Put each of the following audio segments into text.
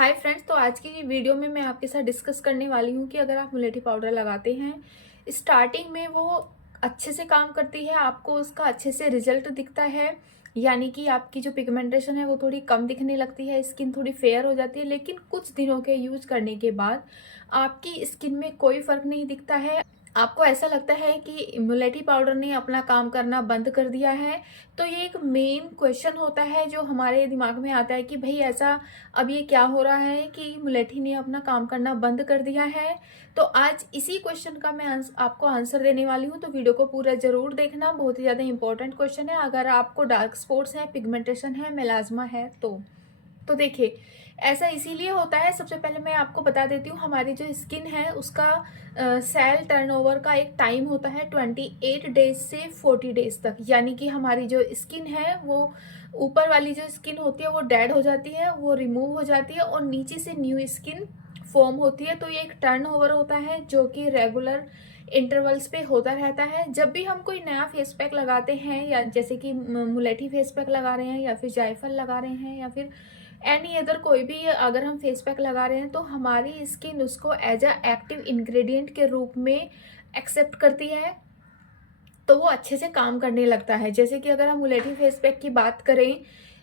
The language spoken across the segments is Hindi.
हाय फ्रेंड्स, तो आज की वीडियो में मैं आपके साथ डिस्कस करने वाली हूँ कि अगर आप मुलेठी पाउडर लगाते हैं, स्टार्टिंग में वो अच्छे से काम करती है, आपको उसका अच्छे से रिजल्ट दिखता है, यानी कि आपकी जो पिगमेंटेशन है वो थोड़ी कम दिखने लगती है, स्किन थोड़ी फेयर हो जाती है। लेकिन कुछ दिनों के यूज करने के बाद आपकी स्किन में कोई फर्क नहीं दिखता है, आपको ऐसा लगता है कि मुलेठी पाउडर ने अपना काम करना बंद कर दिया है। तो ये एक मेन क्वेश्चन होता है जो हमारे दिमाग में आता है कि भाई ऐसा अब ये क्या हो रहा है कि मुलेठी ने अपना काम करना बंद कर दिया है। तो आज इसी क्वेश्चन का मैं आपको आंसर देने वाली हूँ, तो वीडियो को पूरा जरूर देखना, बहुत ही ज़्यादा इंपॉर्टेंट क्वेश्चन है। अगर आपको डार्क स्पॉट्स है, पिगमेंटेशन है, मेलाज्मा है तो देखिए, ऐसा इसीलिए होता है। सबसे पहले मैं आपको बता देती हूँ, हमारी जो स्किन है उसका सेल टर्नओवर का एक टाइम होता है 28 डेज से 40 डेज तक। यानी कि हमारी जो स्किन है वो ऊपर वाली जो स्किन होती है वो डेड हो जाती है, वो रिमूव हो जाती है और नीचे से न्यू स्किन फॉर्म होती है। तो ये एक टर्नओवर होता है जो कि रेगुलर इंटरवल्स पे होता रहता है। जब भी हम कोई नया फेस पैक लगाते हैं, या जैसे कि मुलेठी फेस पैक लगा रहे हैं, या फिर जायफल लगा रहे हैं, या फिर एनी अदर कोई भी अगर हम फेस पैक लगा रहे हैं, तो हमारी स्किन उसको एज अ एक्टिव इंग्रेडिएंट के रूप में एक्सेप्ट करती है, तो वो अच्छे से काम करने लगता है। जैसे कि अगर हम मुलेठी फेस पैक की बात करें,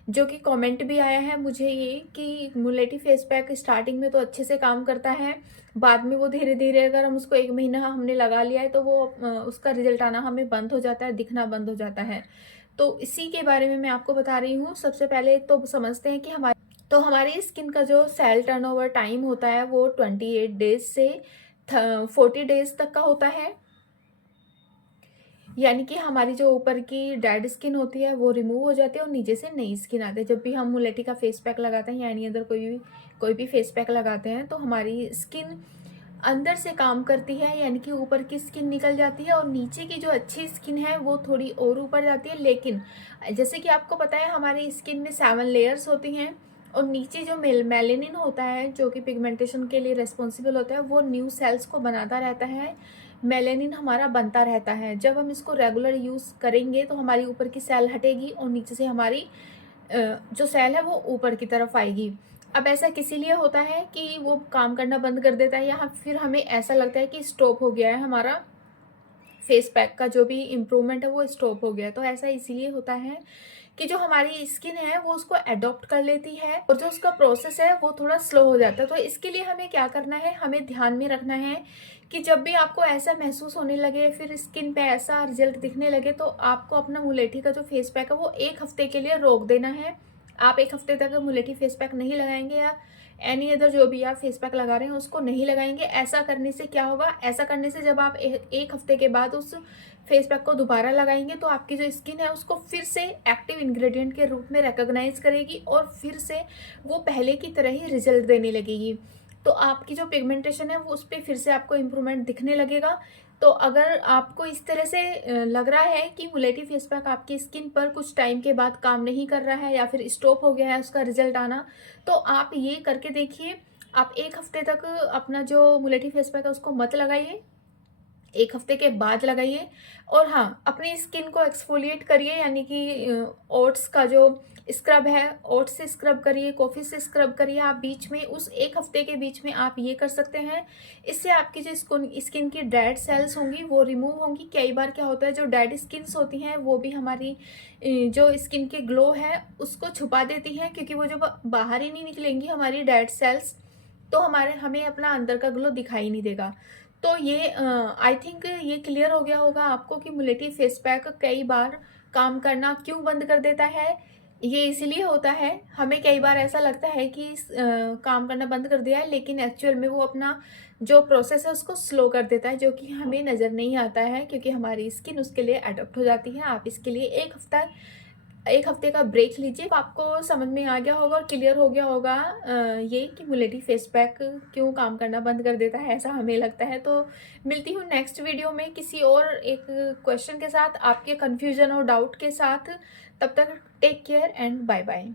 जो कि कमेंट भी आया है मुझे ये कि मुलेठी फेस पैक स्टार्टिंग में तो अच्छे से काम करता है, बाद में वो धीरे धीरे अगर हम उसको 1 महीना हमने लगा लिया है तो वो उसका रिजल्ट आना हमें बंद हो जाता है, दिखना बंद हो जाता है। तो इसी के बारे में मैं आपको बता रही हूँ। सबसे पहले तो समझते हैं कि हमारी स्किन का जो सेल टर्नओवर टाइम होता है वो 28 डेज से 40 डेज तक का होता है। यानी कि हमारी जो ऊपर की डेड स्किन होती है वो रिमूव हो जाती है और नीचे से नई स्किन आती है। जब भी हम मुलेठी का फेस पैक लगाते हैं, यानी अगर कोई भी फेस पैक लगाते हैं, तो हमारी स्किन अंदर से काम करती है, यानी कि ऊपर की स्किन निकल जाती है और नीचे की जो अच्छी स्किन है वो थोड़ी और ऊपर जाती है। लेकिन जैसे कि आपको पता है, हमारी स्किन में 7 लेयर्स होती हैं और नीचे जो मेलेनिन होता है जो कि पिगमेंटेशन के लिए रिस्पॉन्सिबल होता है, वो न्यू सेल्स को बनाता रहता है। मेलेनिन हमारा बनता रहता है। जब हम इसको रेगुलर यूज़ करेंगे तो हमारी ऊपर की सेल हटेगी और नीचे से हमारी जो सेल है वो ऊपर की तरफ आएगी। अब ऐसा किसी लिए होता है कि वो काम करना बंद कर देता है, या फिर हमें ऐसा लगता है कि स्टॉप हो गया है, हमारा फेस पैक का जो भी इम्प्रूवमेंट है वो स्टॉप हो गया। तो ऐसा इसीलिए होता है कि जो हमारी स्किन है वो उसको अडॉप्ट कर लेती है और जो उसका प्रोसेस है वो थोड़ा स्लो हो जाता है। तो इसके लिए हमें क्या करना है, हमें ध्यान में रखना है कि जब भी आपको ऐसा महसूस होने लगे, फिर स्किन पे ऐसा रिजल्ट दिखने लगे, तो आपको अपना मुलेठी का जो फेस पैक है वो 1 हफ्ते के लिए रोक देना है। आप 1 हफ्ते तक मुलेठी फेस पैक नहीं लगाएंगे, या एनी अदर जो भी आप फेस पैक लगा रहे हैं उसको नहीं लगाएंगे। ऐसा करने से क्या होगा, ऐसा करने से जब आप एक हफ्ते के बाद उस फेस पैक को दोबारा लगाएंगे तो आपकी जो स्किन है उसको फिर से एक्टिव इंग्रेडिएंट के रूप में रिकॉग्नाइज करेगी और फिर से वो पहले की तरह ही रिजल्ट देने लगेगी। तो आपकी जो पिगमेंटेशन है वो उस पर फिर से आपको इम्प्रूवमेंट दिखने लगेगा। तो अगर आपको इस तरह से लग रहा है कि मुलेठी फेस पैक आपकी स्किन पर कुछ टाइम के बाद काम नहीं कर रहा है, या फिर स्टॉप हो गया है उसका रिजल्ट आना, तो आप ये करके देखिए। आप 1 हफ्ते तक अपना जो मुलेठी फेस पैक है उसको मत लगाइए, 1 हफ्ते के बाद लगाइए। और हाँ, अपनी स्किन को एक्सफोलिएट करिए, यानी कि ओट्स का जो स्क्रब है, ओट्स से स्क्रब करिए, कॉफ़ी से स्क्रब करिए। आप बीच में उस 1 हफ्ते के बीच में आप ये कर सकते हैं। इससे आपकी जो स्किन की डेड सेल्स होंगी वो रिमूव होंगी। कई बार क्या होता है, जो डेड स्किन्स होती हैं वो भी हमारी जो स्किन के ग्लो है उसको छुपा देती हैं, क्योंकि वो जब बाहर ही नहीं निकलेंगी हमारी डेड सेल्स, तो हमें अपना अंदर का ग्लो दिखाई नहीं देगा। तो ये आई थिंक ये क्लियर हो गया होगा आपको कि मुलेठी फेस पैक कई बार काम करना क्यों बंद कर देता है। ये इसीलिए होता है, हमें कई बार ऐसा लगता है कि काम करना बंद कर दिया है, लेकिन एक्चुअल में वो अपना जो प्रोसेस है उसको स्लो कर देता है, जो कि हमें नज़र नहीं आता है, क्योंकि हमारी स्किन उसके लिए अडॉप्ट हो जाती है। आप इसके लिए 1 हफ्ते का ब्रेक लीजिए, तो आपको समझ में आ गया होगा और क्लियर हो गया होगा ये कि मुलेठी फेस पैक क्यों काम करना बंद कर देता है, ऐसा हमें लगता है। तो मिलती हूँ नेक्स्ट वीडियो में किसी और एक क्वेश्चन के साथ, आपके कन्फ्यूजन और डाउट के साथ। तब तक take care and bye bye.